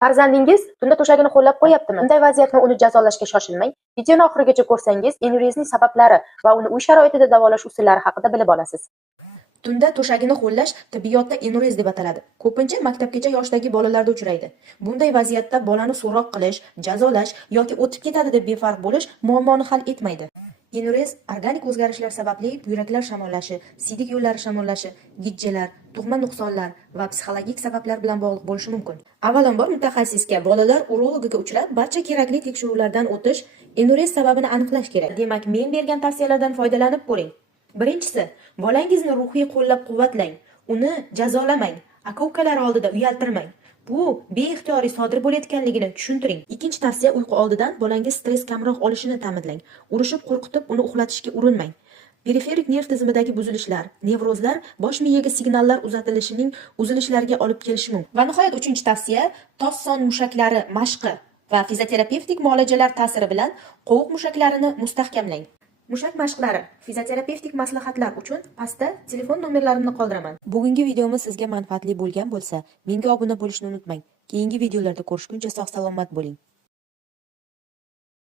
Farzandingiz tunda to'shagini qo'llab qo'yaptimi? Bunday vaziyatni uni jazolashga shoshilmang. Videoni oxirigacha ko'rsangiz, enurizning sabablari va uni uy sharoitida davolash usullari haqida bilib olasiz. Tunda to'shagini qo'llash tibbiyotda enuriz deb ataladi. Ko'pincha maktabgacha yoshdagi bolalarda uchraydi. Bunday vaziyatda bolani so'roq qilish, jazolash yoki o'tib ketadi deb befarq bo'lish muammoni hal etmaydi. Enuriz organik o'zgarishlar sababli buyraklar shamollashi, siydik yo'llari shamollashi, gijjalar, tug'ma nuqsonlar va psixologik sabablar bilan bog'liq bo'lishi mumkin. Avvalambor mutaxassisga, bolalar urologiga uchrab, barcha kerakli tekshiruvlardan o'tish, enuriz sababini aniqlash kerak. Demak, men bergan tavsiyalardan foydalanib ko'ring. Birinchisi, bolangizni ruhiy qo'llab-quvvatlang. Uni jazolamang, aka-ukalari oldida uyaltirmang. Bu beixtiyoriy sodir bo'layotganligini tushuntiring. Ikkinchi tavsiya, uyqu oldidan bolangiz stress kamroq olishini ta'minlang. Urishib, qo'rqitib, uni uxlatishga urinmang. Periferik nerv tizimidagi buzilishlar, nevrozlar bosh miyaga signallar uzatilishining uzilishlariga olib kelishi mumkin. Va nihoyat uchinchi tavsiya, tos son mushaklari mashqi va fizioterapevtik muolajalar ta'siri bilan qovuq mushaklarini mustahkamlang. Mushak mashqlari, fizioterapevtik maslahatlar uchun pastda telefon nomerlarimni qoldiraman. Bugungi videomiz sizga manfaatli bo'lgan bo'lsa, menga obuna bo'lishni unutmang. Keyingi videolarda ko'rishguncha sog' salomat bo'ling.